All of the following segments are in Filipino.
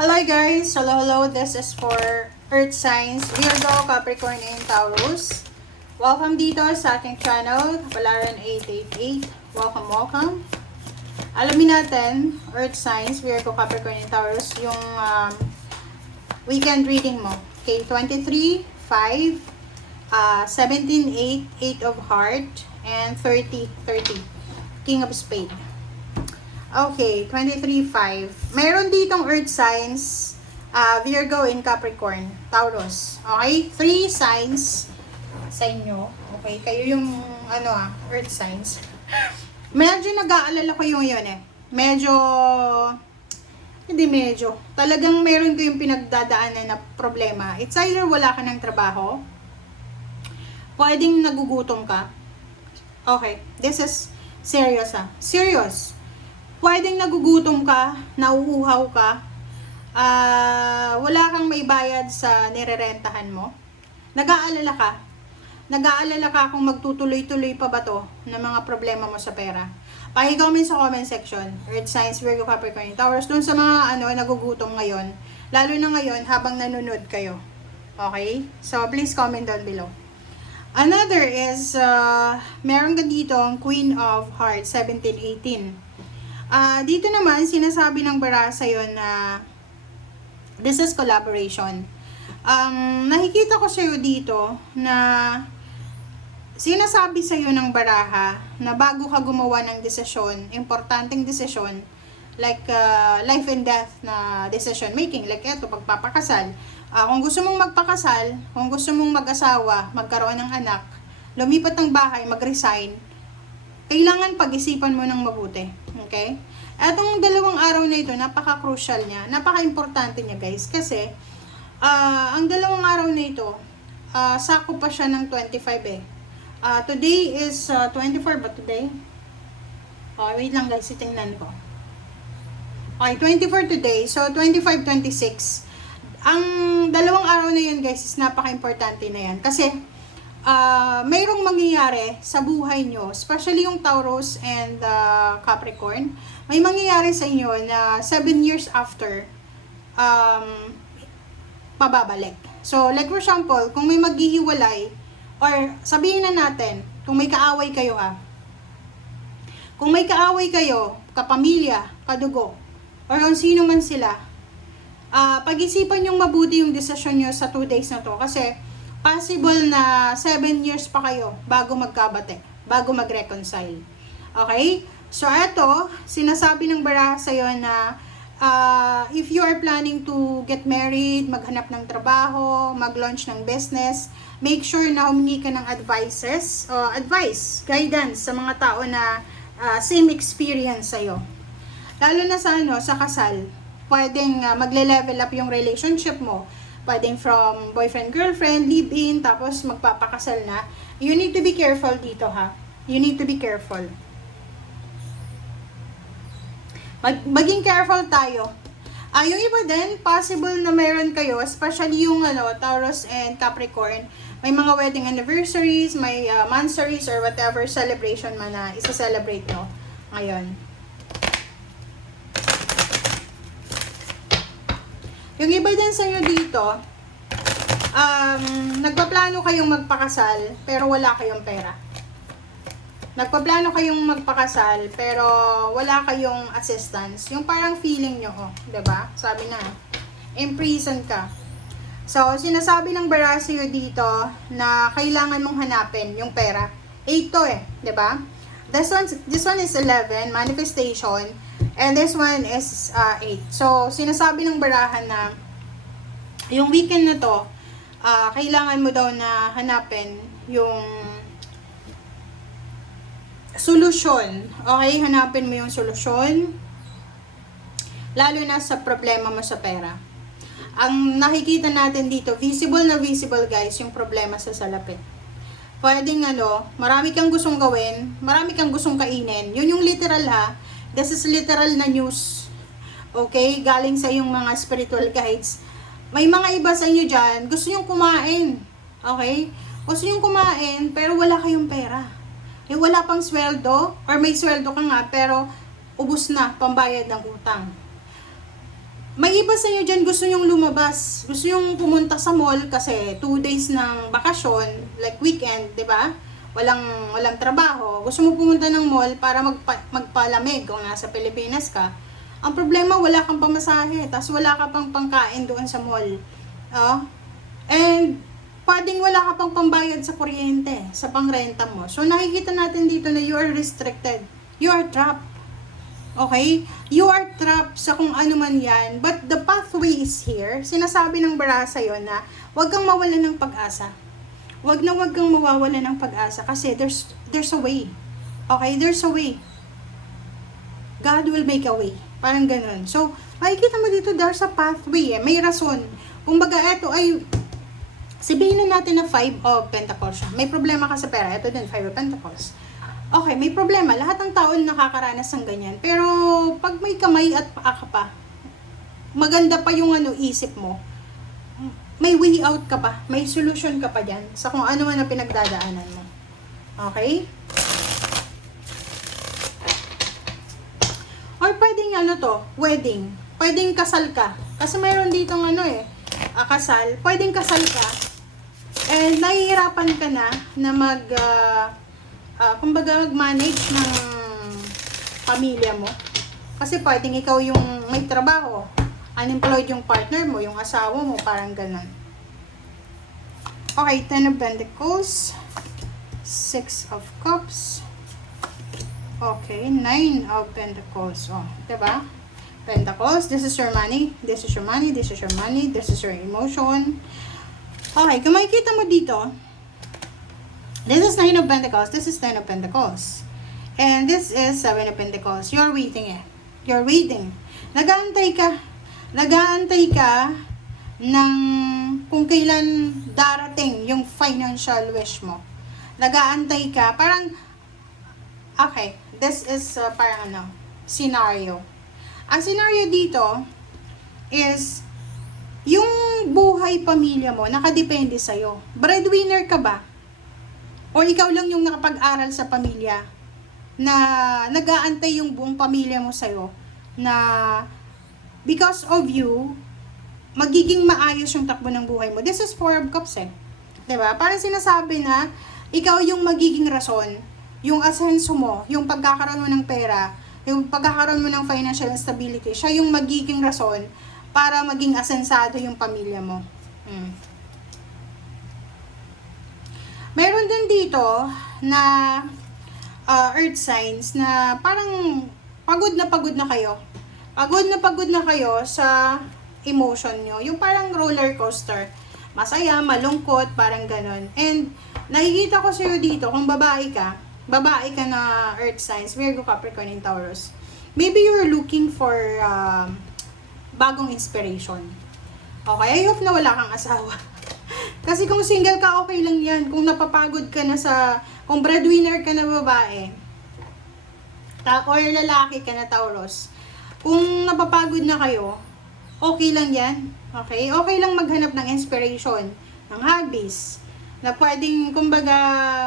Hello guys! Hello! This is for Earth Signs, Virgo, Capricorn, and Taurus. Welcome dito sa aking channel, Kapalaran 888. Welcome! Alamin natin, Earth Signs, Virgo, Capricorn, and Taurus, yung weekend reading mo. Okay, 23, 5, 17, 8, 8 of Heart, and 30, 30. King of Spades. Okay, 23-5. Meron ditong Earth Signs, Virgo and Capricorn, Taurus. Okay? 3 signs sa inyo. Okay? Kayo yung, Earth Signs. Medyo nag-aalala ko yung yun eh. Talagang meron ko yung pinagdadaanan na problema. It's either wala ka ng trabaho, pwedeng nagugutom ka. Okay, this is serious Serious. Pwedeng nagugutom ka, nauuhaw ka, wala kang may bayad sa nirerentahan mo. Nag-aalala ka kung magtutuloy-tuloy pa ba to ng mga problema mo sa pera. Paki-comment sa comment section, Earth Signs, Virgo, Capricorn, Taurus, dun sa mga nagugutom ngayon, lalo na ngayon habang nanonood kayo. Okay? So, please comment down below. Another is, meron ka dito ang Queen of Hearts, 17-18. Dito naman, sinasabi ng baraha sa'yo na this is collaboration. Nakikita ko sa'yo dito na sinasabi sa'yo ng baraha na bago ka gumawa ng desisyon, importanteng desisyon, like life and death na decision making, like eto, pagpapakasal. Kung gusto mong magpakasal, kung gusto mong mag-asawa, magkaroon ng anak, lumipat ng bahay, mag-resign, kailangan pag-isipan mo ng mabuti. Okay? Etong 2 araw na ito, napaka-crucial niya. Napaka-importante niya, guys. Kasi, ang 2 araw na ito, sakop pa siya ng 25 eh. Today is 24 ba today? Wait lang guys, tingnan ko. Okay, 24 today. So, 25, 26. Ang 2 araw na yun, guys, is napaka-importante na yan. Kasi, mayroong mangyayari sa buhay nyo, especially yung Taurus and Capricorn, may mangyayari sa inyo na 7 years after, pababalik. So, like for example, kung may maghihiwalay, or sabihin na natin, kung may kaaway kayo kung may kaaway kayo, kapamilya, kadugo, or kung sino man sila, pag-isipan yung mabuti yung desisyon nyo sa 2 days na to, kasi, possible na 7 years pa kayo bago magkabate, bago mag-reconcile. Okay? So, eto, sinasabi ng baraha sa'yo na if you are planning to get married, maghanap ng trabaho, mag-launch ng business, make sure na humingi ka ng advice, guidance sa mga tao na same experience sa'yo. Lalo na sa kasal, pwedeng magle-level up yung relationship mo. Pwedeng from boyfriend, girlfriend, live-in, tapos magpapakasal na. You need to be careful dito You need to be careful. Maging careful tayo. Yung iba din, possible na meron kayo, especially yung Taurus and Capricorn, may mga wedding anniversaries, may monthsaries or whatever celebration man na isa-celebrate nyo ngayon. Yung iba din sa inyo dito, nagpaplano kayong magpakasal, pero wala kayong pera. Nagpaplano kayong magpakasal, pero wala kayong assistance. Yung parang feeling nyo, diba? Sabi na, in-prison ka. So, sinasabi ng baraha sa'yo dito na kailangan mong hanapin yung pera. 8 to diba? This one is 11, manifestation. And this one is 8. So, sinasabi ng baraha na yung weekend na to, kailangan mo daw na hanapin yung solusyon. Okay? Hanapin mo yung solusyon. Lalo na sa problema mo sa pera. Ang nakikita natin dito, visible na visible guys, yung problema sa salapit. Pwedeng marami kang gustong gawin, marami kang gustong kainin. Yun yung literal This is literal na news. Okay? Galing sa yung mga spiritual guides. May mga iba sa inyo dyan, gusto nyong kumain. Okay? Gusto nyong kumain, pero wala kayong pera. Yung wala pang sweldo, or may sweldo ka nga, pero ubos na, pambayad ng utang. May iba iba sa inyo dyan gusto nyong lumabas. Gusto nyong pumunta sa mall kasi 2 days ng bakasyon, like weekend, di ba? Walang trabaho. Gusto mo pumunta ng mall para magpalamig kung nasa Pilipinas ka. Ang problema, wala kang pamasahe, tapos wala ka pang pangkain doon sa mall. And pwedeng wala ka pang pambayad sa kuryente, sa pangrenta mo. So nakikita natin dito na you are restricted. You are trapped. Okay? You are trapped sa kung ano man yan. But the pathway is here. Sinasabi ng bara sa'yo na huwag kang mawalan ng pag-asa. Huwag kang mawawalan ng pag-asa kasi there's a way. Okay? There's a way. God will make a way. Parang ganun. So, makikita mo dito, there's a pathway. May rason. Kumbaga, eto ay sabihin na natin na 5 of Pentacles siya. May problema ka sa pera. Ito din, 5 of Pentacles. Okay, may problema. Lahat ng tao nakakaranas ng ganyan. Pero, pag may kamay at paa ka pa, maganda pa yung isip mo, may way out ka pa. May solution ka pa dyan sa kung ano man ang pinagdadaanan mo. Okay? Or pwedeng wedding. Pwedeng kasal ka. Kasi mayroon ditong kasal. Pwedeng kasal ka. And nahihirapan ka na kumbaga mag-manage ng pamilya mo. Kasi pwedeng ikaw yung may trabaho, unemployed yung partner mo, yung asawa mo, parang ganun. Okay, 10 of Pentacles, 6 of Cups, okay, 9 of Pentacles. Diba? Pentacles, this is your money, this is your money, this is your money, this is your emotion. Okay, kung makikita mo dito, this is 9 of Pentacles. This is 10 of Pentacles. And this is 7 of Pentacles. You're waiting You're waiting. Nag-aantay ka. Nag-aantay ka ng kung kailan darating yung financial wish mo. Nag-aantay ka. Parang, okay, this is scenario. Ang scenario dito is yung buhay pamilya mo nakadepende sa'yo. Breadwinner ka ba? O ikaw lang yung nakapag-aral sa pamilya na nag-aantay yung buong pamilya mo sa'yo na because of you, magiging maayos yung takbo ng buhay mo. This is 4 of Cups Diba? Parang sinasabi na ikaw yung magiging rason, yung asenso mo, yung pagkakaroon mo ng pera, yung pagkakaroon mo ng financial stability, siya yung magiging rason para maging asensado yung pamilya mo. Meron din dito na earth signs na parang pagod na kayo. Pagod na kayo sa emotion nyo. Yung parang roller coaster. Masaya, malungkot, parang ganon. And nakikita ko sa'yo dito, kung babae ka na earth signs, Virgo, Capricorn, and Taurus. Maybe you're looking for bagong inspiration. Okay, I hope na wala kang asawa. Kasi kung single ka, okay lang yan. Kung napapagod ka na kung breadwinner ka na babae, or lalaki ka na Taurus, kung napapagod na kayo, okay lang yan. Okay? Okay lang maghanap ng inspiration, ng hobbies, na pwedeng, kumbaga,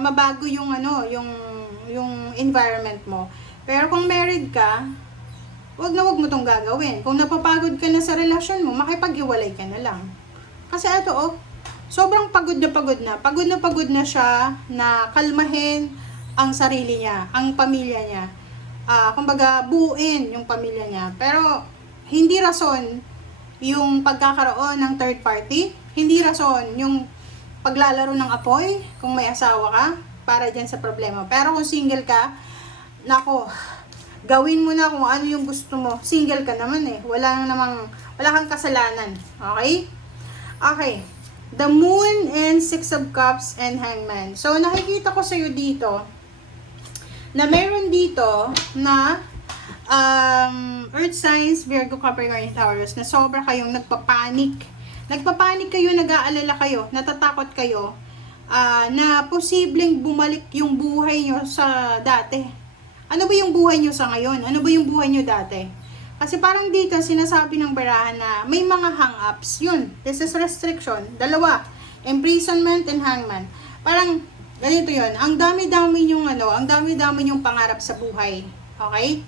mabago yung environment mo. Pero kung married ka, wag mo tong gagawin. Kung napapagod ka na sa relasyon mo, makipag-iwalay ka na lang. Kasi sobrang pagod na. Pagod na siya na kalmahin ang sarili niya, ang pamilya niya. Kumbaga, buuin yung pamilya niya. Pero, hindi rason yung pagkakaroon ng third party. Hindi rason yung paglalaro ng apoy kung may asawa ka para dyan sa problema. Pero kung single ka, nako, gawin mo na kung ano yung gusto mo. Single ka naman wala kang kasalanan. Okay? Okay. The Moon and 6 of Cups and Hangman. So, nakikita ko sa'yo dito na meron dito na Earth signs, Virgo, Capricorn, Taurus, na sobra kayong nagpapanik. Nagpapanik kayo, nag-aalala kayo, natatakot kayo na posibleng bumalik yung buhay nyo sa dati. Ano ba yung buhay nyo sa ngayon? Ano ba yung buhay nyo dati? Kasi parang dito, sinasabi ng barahan na may mga hang-ups. Yun, this is restriction. Dalawa, imprisonment and hangman. Parang, ganito yun. Ang dami-dami yung pangarap sa buhay. Okay?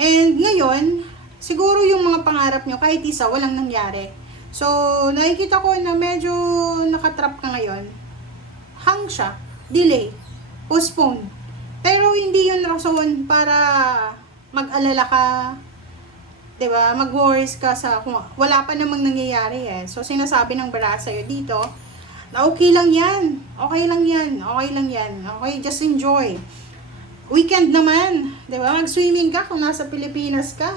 And ngayon, siguro yung mga pangarap nyo, kahit isa, walang nangyari. So, nakikita ko na medyo nakatrap ka ngayon. Hang siya, delay, postpone. Pero hindi yun rason para mag-alala ka, 'di ba? Mag-worries ka sa kung wala pa namang nangyayari eh. So sinasabi ng bara sa iyo dito na okay lang 'yan. Okay lang 'yan. Okay lang 'yan. Okay, just enjoy. Weekend naman, 'di ba? Mag-swimming ka kung nasa Pilipinas ka.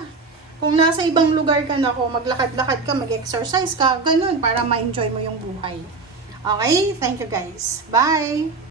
Kung nasa ibang lugar ka na ko, maglakad-lakad ka, mag-exercise ka, ganun para ma-enjoy mo yung buhay. Okay? Thank you guys. Bye.